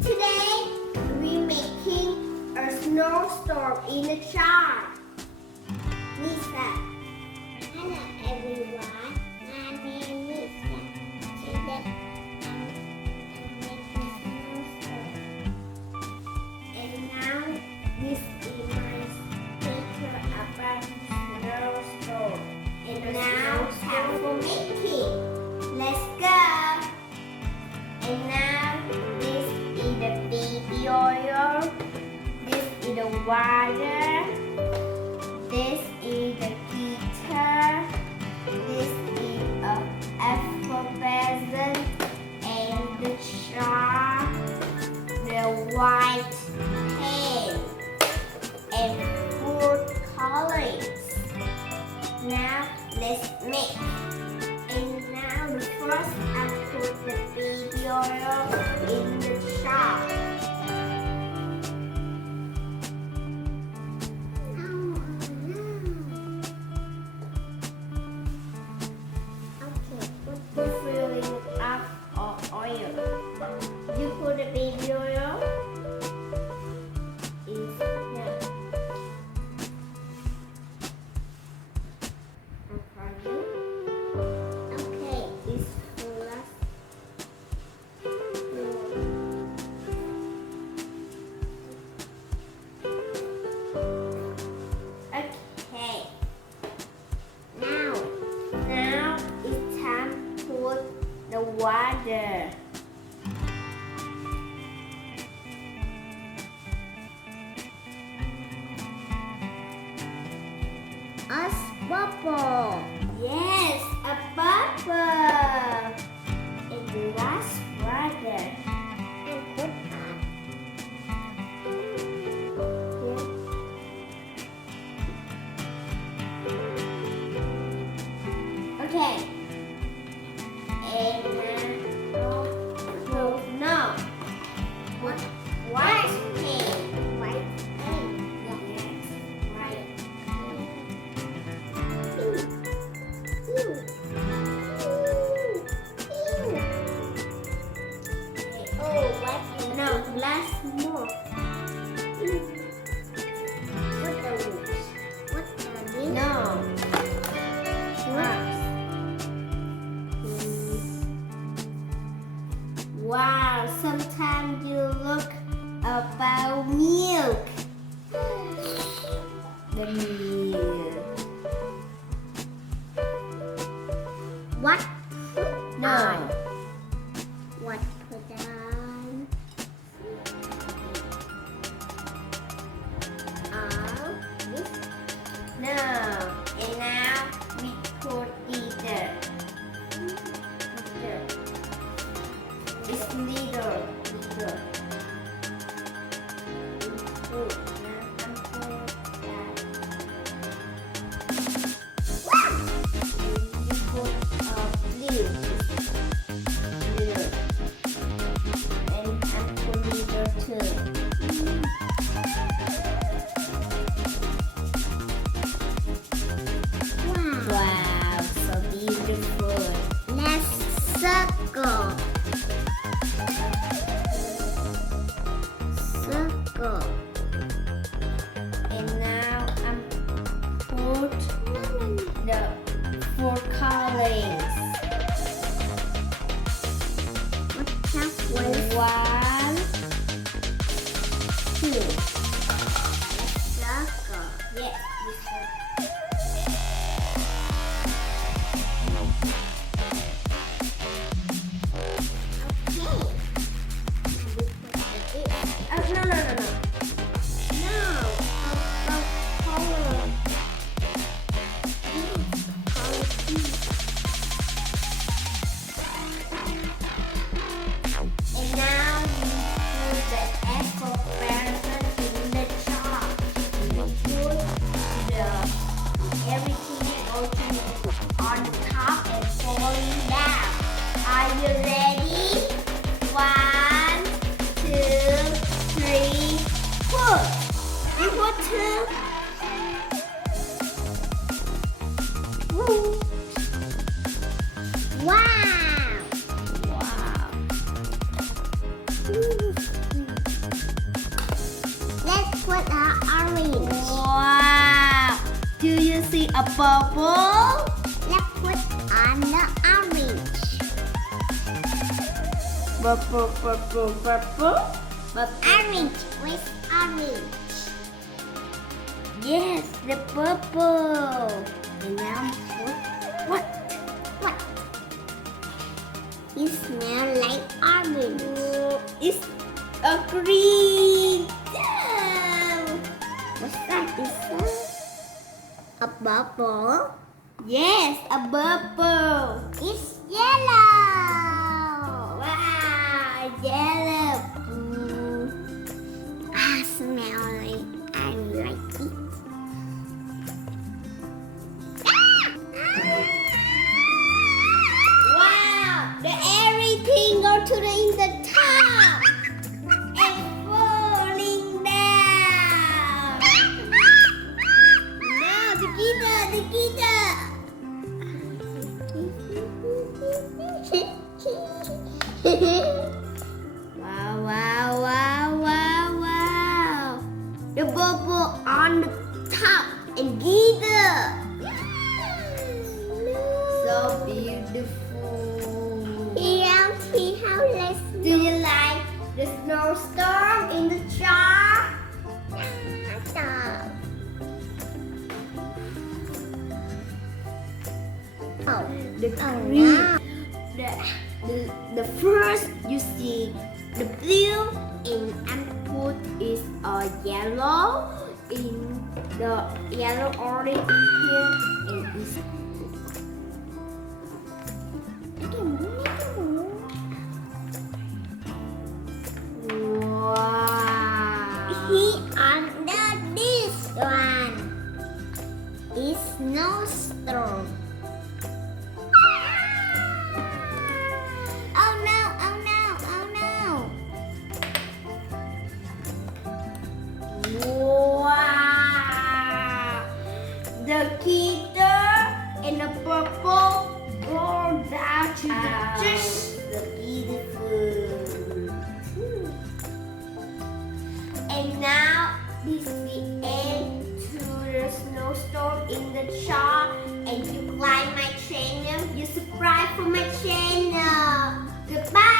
Today we're making a snowstorm in a jar. Misa. Hello everyone. My name is Misa. Today I'm making snowstorm. And now this is my picture about snowstorm. And now time for making. Let's go. And now this is the baby oil. This is the water. This is the guitar. This is a effervescent and the jar, the white pen and food colorings. Now let's make. And now the first I put the baby oil in the jar. Okay, put the filling up of oil. You put the baby oil. Is now. And for you. Okay, this last. Okay. Now it's time to put the water. A bubble. Yes, a bubble. And the last water. And put okay. And no. What? White paint. White paint. Yes, white paint. Oh, white paint. No, last more. What the rules? What the no. Wow, sometimes you look about milk. The milk. What? No. What put on? This? No. And now we put either. It's little. Oh, now I'm putting that. And you put blue. And I'm putting little too. Wow, so beautiful. Let's circle. And now I'm put the four colors. One, two. Circle. Yes, this one. Okay. No. And now we put the effervescent in the jar. We put everything on the top and falling down. Are you ready? 1, 2, 3, put. You put 2. Woo. Wow. a purple. Let's put on the orange. Purple, purple, purple. Orange with orange. Yes, the purple. And now put what? What? It smells like orange. Oh, it's a green. Yeah. What's that? Is that? A bubble. Yes, a purple. It's yellow. Wow, yellow. I smell it. I like it. Wow, everything go to the top and falling down. Now together. Wow. The bubble on the top and glitter. So beautiful. Here, see how let's Do you like the snowstorm in the jar? stop. Oh, The green. The first you see the blue in input is a yellow. In the yellow orange here and is wow. he under this one is snowstorm. Oh no. Wow! The glitter and the purple go down to the beautiful. And now this is the end to the snowstorm in the jar. And you like my channel, you subscribe for my channel. Goodbye.